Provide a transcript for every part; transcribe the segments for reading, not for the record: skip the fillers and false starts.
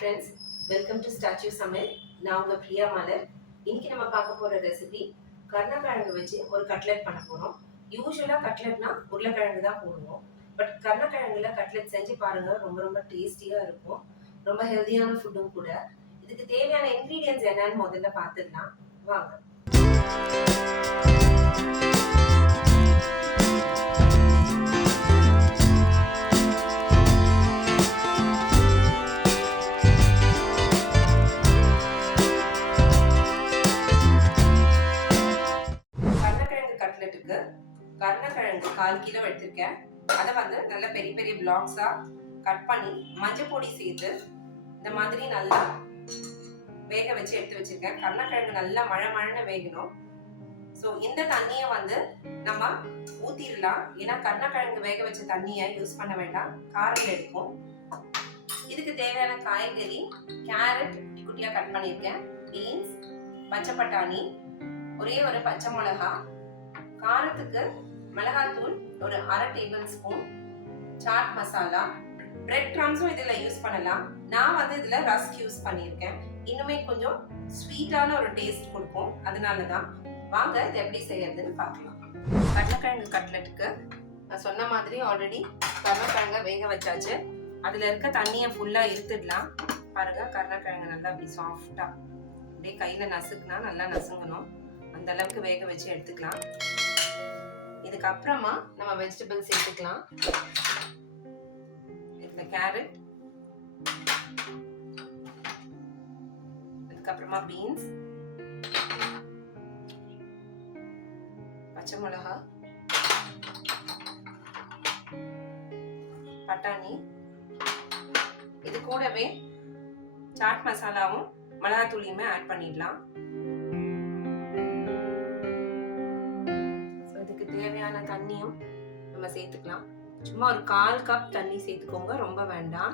friends, welcome to Statue Samayal. நான் உங்க பிரியா மலர். இன்னைக்கு நம்ம பார்க்க போற ரெசிபி கருணக்கிழங்கு வச்சு ஒரு கட்லெட் பண்ண போறோம். யூசுவலா கட்லெட்னா உருளைக்கிழங்கு தான் போடுவோம். பட் கருணக்கிழங்குல கட்லெட் செஞ்சு பாருங்க, ரொம்ப டேஸ்டியா இருக்கும். ரொம்ப ஹெல்தியான ஃபுட்டும் கூட. இதுக்கு தேவையான இன்கிரீடியன்ட்ஸ் என்னன்னு முதல்ல பார்த்துடலாம் வாங்க. கருணக்கிழங்கு 1/4 கிலோ எடுத்திருக்கேன். அதை வந்து நல்ல பெரிய பிளாக்ஸா கட் பண்ணி மஞ்சள் பொடி சேர்த்து இந்த மாதிரி நல்லா வேக வச்சு எடுத்து வச்சிருக்கேன். கருணக்கிழங்கு நல்லா மழை வேகணும். ஸோ இந்த தண்ணியை வந்து நம்ம ஊத்திடலாம். ஏன்னா கருணக்கிழங்கு வேக வச்ச தண்ணியை யூஸ் பண்ண வேண்டாம், காரம் எடுக்கும். இதுக்கு தேவையான காய்கறி கேரட் குட்டியா கட் பண்ணியிருக்கேன், பீன்ஸ், பச்சை பட்டாணி, ஒரே ஒரு பச்சை மிளகா, காரத்துக்கு மிளகாத்தூள் ஒரு 1/2 tablespoon, chaat masala, bread கிரம்ஸும் இதுல யூஸ் பண்ணலாம். நான் வந்து இதுல ரஸ்க் யூஸ் பண்ணியிருக்கேன். இன்னுமே கொஞ்சம் ஸ்வீட்டான ஒரு டேஸ்ட் கொடுக்கும், அதனாலதான். வாங்க இது எப்படி செய்யறதுன்னு பார்க்கலாம். கருணக்கிழங்கு கட்லெட்டுக்கு நான் சொன்ன மாதிரி ஆல்ரெடி கருணக்கிழங்க வேக வச்சாச்சு. அதுல இருக்க தண்ணியை ஃபுல்லா இருத்துடலாம். பாருங்க, கருணக்கிழங்கு நல்லா அப்படி சாஃப்டா அப்படியே கையில நசுக்குனா நல்லா நசுங்கணும். அந்த அளவுக்கு வேக வச்சு எடுத்துக்கலாம். இதுக்கு அப்புறமா நம்ம வெஜிடபிள் சேர்த்துக்கலாம். இதுல கேரட், அதுக்கப்புறமா பீன்ஸ், பச்சை மிளகா, பட்டாணி, இது கூடவே சாட் மசாலாவும் மிளகாத்தூளியுமே ஆட் பண்ணிடலாம். தேவையான தண்ணியும் நம்ம சேர்த்துக்கலாம். சும்மா ஒரு 1/4 கப் தண்ணி சேர்த்துக்கோங்க, ரொம்ப வேண்டாம்.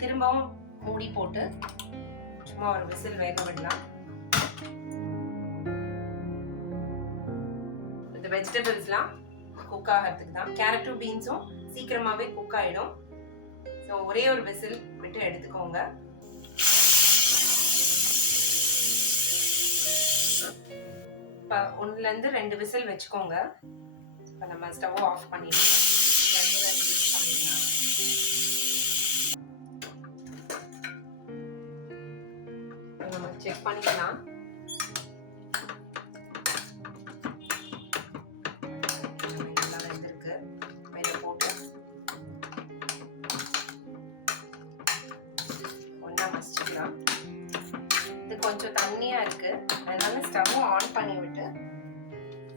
திரும்பவும் மூடி போட்டு சும்மா ஒரு விசில் வேக விடலாம். இந்த வெஜிடபிள்ஸ்லாம் குக் ஆகிறதுக்கு தான். கேரட்டும் பீன்ஸும் சீக்கிரமாவே குக் ஆயிடும். ஸோ ஒரே ஒரு விசில் விட்டு எடுத்துக்கோங்க. இப்போ 1-2 விசில் வச்சுக்கோங்க. இப்போ நம்ம ஸ்டவ் ஆஃப் பண்ணிடலாம். நம்ம செக் பண்ணிக்கலாம். நல்லா வெந்திருக்கு. இதை போட்டு ஒன்றா மசிச்சுக்கலாம். இது கொஞ்சம் தண்ணியா இருக்கு, அதனால ஸ்டவ் ஆன் பண்ணி விட்டு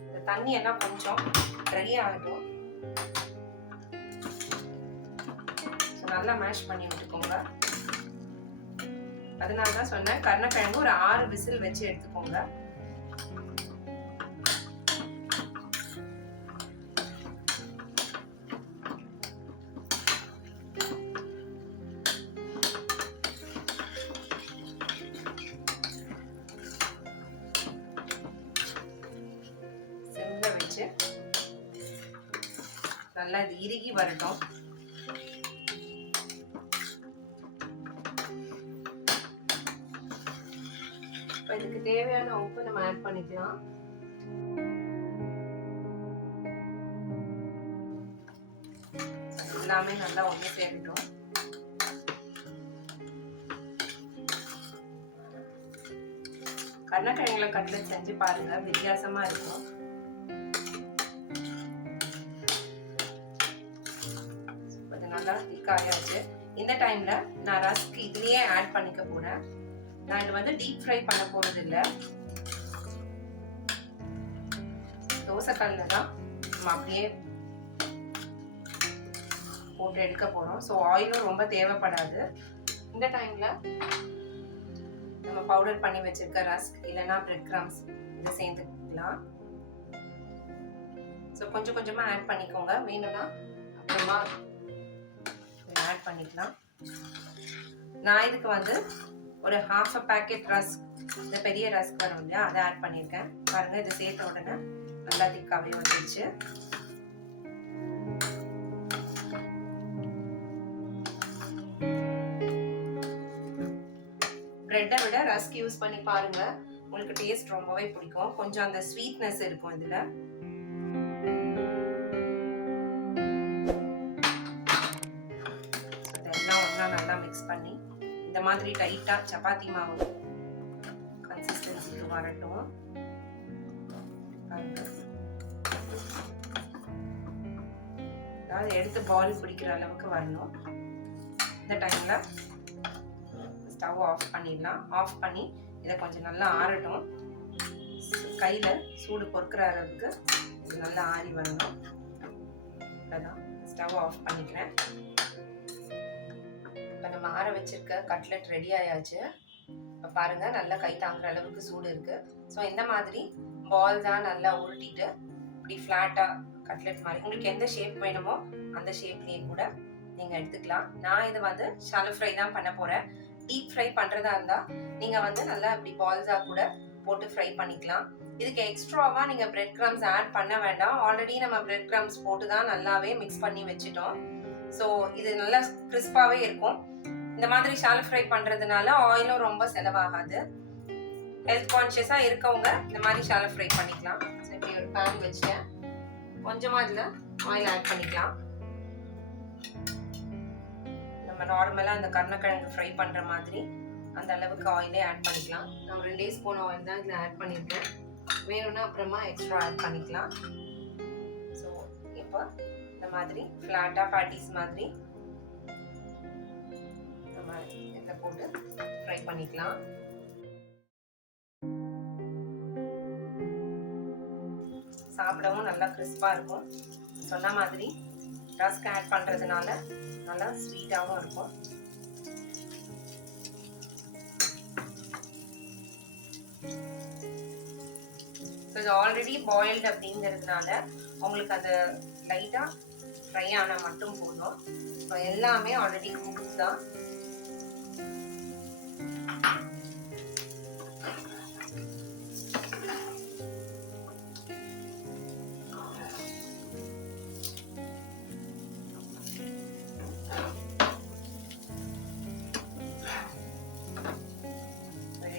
இந்த தண்ணி எல்லாம் கொஞ்சம் ட்ரை ஆகட்டும். நல்லா மேஷ் பண்ணி விட்டுக்கோங்க. அதனாலதான் சொன்னேன், கருணக்கிழங்கு ஒரு 6 விசில் வச்சு எடுத்துக்கோங்க. நல்லா இது இறுகி வரட்டும். இதுக்கு தேவையான உப்பு நம்ம ஆட் பண்ணிக்கலாம். எல்லாமே நல்லா ஒண்ணு சேரட்டும். கருணக்கிழங்குல கட்லெட் செஞ்சு பாருங்க, வித்தியாசமா இருக்கும். நல்லா திக்காயாச்சு. இந்த டைம்ல நான் ரஸ்க் இதுலயே ஆட் பண்ணிக்க போறேன். நான் இது வந்து டீப் ஃப்ரை பண்ண போறது இல்ல, தோசைக்கல்ல தான் நம்ம அப்படியே போட்டு எடுக்க போறோம். ஸோ ஆயிலும் ரொம்ப தேவைப்படாது. இந்த டைம்ல நம்ம பவுடர் பண்ணி வச்சிருக்க ரஸ்க் இல்லைன்னா பிரெட் கிரம்ஸ் இதை சேர்த்துக்கலாம். ஸோ கொஞ்சமா ஆட் பண்ணிக்கோங்க. வேணும்னா அப்புறமா ஆட் பண்ணிக்கலாம். நான் இதுக்கு வந்து ஒரு 1/2 பேக்கெட் ரஸ்க், இந்த பெரிய ரஸ்க் வரும் இல்லையா, அதை ஆட் பண்ணியிருக்கேன். பாருங்க, இதை சேர்த்த உடனே நல்லா திக்காவே வந்துருச்சு. இதில் ரஸ்க் யூஸ் பண்ணி பாருங்க, உங்களுக்கு டேஸ்ட் ரொம்பவே பிடிக்கும். கொஞ்சம் அந்த ஸ்வீட்னஸ் இருக்கும் இதில். இதெல்லாம் ஒன்றா நல்லா மிக்ஸ் பண்ணி இந்த மாதிரி டைட்டாக சப்பாத்தி மாவு கன்சிஸ்டன்சிக்கு வரட்டும். அதாவது எடுத்து பால் பிடிக்கிற அளவுக்கு வரணும். இந்த டைமில் ஸ்டவ் ஆஃப் பண்ணிடலாம். ஆஃப் பண்ணி இதை கொஞ்சம் நல்லா ஆறட்டும். கையில் சூடு பொறுக்கிற அளவுக்கு இது நல்லா ஆறி வரணும். அதான் ஸ்டவ் ஆஃப் பண்ணிக்கிறேன். இப்போ நம்ம ஆற வச்சிருக்க கட்லெட் ரெடி ஆயாச்சு. இப்போ பாருங்கள், நல்லா கை தாங்குற அளவுக்கு சூடு இருக்குது. ஸோ இந்த மாதிரி பால் தான் நல்லா உருட்டிட்டு இப்படி ஃப்ளாட்டாக கட்லெட் மாதிரி உங்களுக்கு எந்த ஷேப் வேணுமோ அந்த ஷேப்லேயே கூட நீங்கள் எடுத்துக்கலாம். நான் இதை வந்து ஷாலோ ஃப்ரை தான் பண்ண போகிறேன். டீப் ஃப்ரை பண்ணுறதா இருந்தால் நீங்கள் வந்து நல்லா இப்படி பால்ஸாக கூட போட்டு ஃப்ரை பண்ணிக்கலாம். இதுக்கு எக்ஸ்ட்ராவாக நீங்கள் பிரெட் க்ரம்ஸ் ஆட் பண்ண வேண்டாம். ஆல்ரெடி நம்ம பிரெட் க்ரம்ஸ் போட்டு தான் நல்லாவே மிக்ஸ் பண்ணி வச்சுட்டோம். ஸோ இது நல்லா கிறிஸ்பாகவே இருக்கும். இந்த மாதிரி ஷாலோ ஃப்ரை பண்ணுறதுனால ஆயிலும் ரொம்ப செலவாகாது. ஹெல்த் கான்ஷியஸாக இருக்கவங்க இந்த மாதிரி ஷாலோ ஃப்ரை பண்ணிக்கலாம். ஸோ இப்படி ஒரு பேன் வச்சுட்டேன். கொஞ்சமாக இதில் ஆயில் ஆட் பண்ணிக்கலாம். நம்ம நார்மலாக அந்த கருணக்கிழங்கு ஃப்ரை பண்ணுற மாதிரி அந்த அளவுக்கு ஆயிலே ஆட் பண்ணிக்கலாம். நம்ம 2 ஸ்பூன் ஆயில் தான் இதில் ஆட் பண்ணியிருக்கேன். வேணும்னா அப்புறமா எக்ஸ்ட்ரா ஆட் பண்ணிக்கலாம். ஸோ இப்போ இந்த மாதிரி ஃப்ளாட்டாக பேட்டிஸ் மாதிரி நம்ம இதில் போட்டு ஃப்ரை பண்ணிக்கலாம். சாப்பிடவும் நல்லா கிறிஸ்பாக இருக்கும். சொன்ன மாதிரி ரஸ்க் ஆட் பண்ணுறதுனால நல்லா ஸ்வீட்டாகவும் இருக்கும். ஸோ இது ஆல்ரெடி பாயில்டு அப்படிங்கிறதுனால உங்களுக்கு அந்த லைட்டாக ஃப்ரை ஆனால் மட்டும் போதும். இப்போ எல்லாமே ஆல்ரெடி குக் தான்.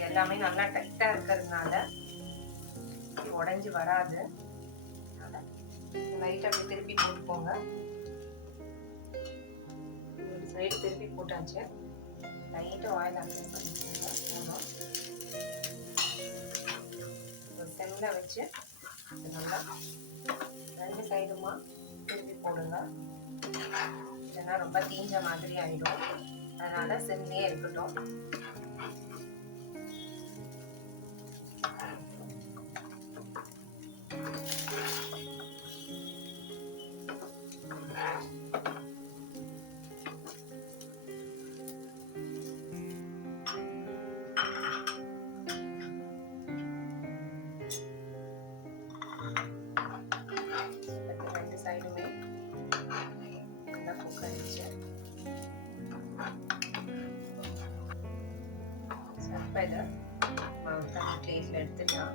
எல்லாமே நல்லா டைட்டா இருக்கிறதுனால உடைஞ்சு வராது. லைட்டா அப்படி திருப்பி போட்டுக்கோங்க. ஒரு சைடு திருப்பி போட்டாச்சு. லைட்டா ஆயில் அப்ளை பண்ணிக்கோங்க. ஒரு செம்ல வச்சு நல்லா 2 சைடுமா திருப்பி போடுங்க. இல்லைன்னா ரொம்ப தீஞ்ச மாதிரி ஆயிடும். அதனால செம்லயே இருக்கட்டும். சைடுமே நல்லா குக் ஆயிடுச்சு. இப்போ இதை பிளேட்ல எடுத்துக்கலாம்.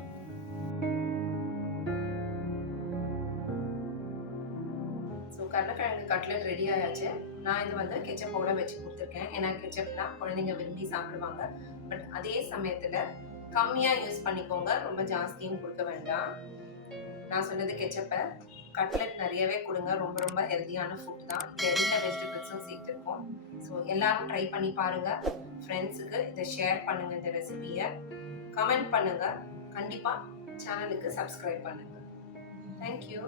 ஸோ கருணக்கிழங்கு கட்லெட் ரெடி ஆயாச்சு. நான் இது வந்து கெச்சப்போட வச்சு கொடுத்துருக்கேன். ஏன்னா கெச்சப்னா குழந்தைங்க விரும்பி சாப்பிடுவாங்க. பட் அதே சமயத்தில் கம்மியாக யூஸ் பண்ணிக்கோங்க, ரொம்ப ஜாஸ்தியும் கொடுக்க வேண்டாம். நான் சொன்னது கெச்சப்பை. கட்லெட் நிறையவே கொடுங்க, ரொம்ப ரொம்ப ஹெல்த்தியான ஃபுட் தான். இது எல்லா வெஜிடபிள்ஸும் சேர்த்துருக்கோம். ஸோ எல்லாரும் ட்ரை பண்ணி பாருங்கள். ஃப்ரெண்ட்ஸுக்கு இதை ஷேர் பண்ணுங்கள். இந்த ரெசிபியை கமெண்ட் பண்ணுங்கள். கண்டிப்பாக சேனலுக்கு சப்ஸ்கிரைப் பண்ணுங்கள். தேங்க்யூ.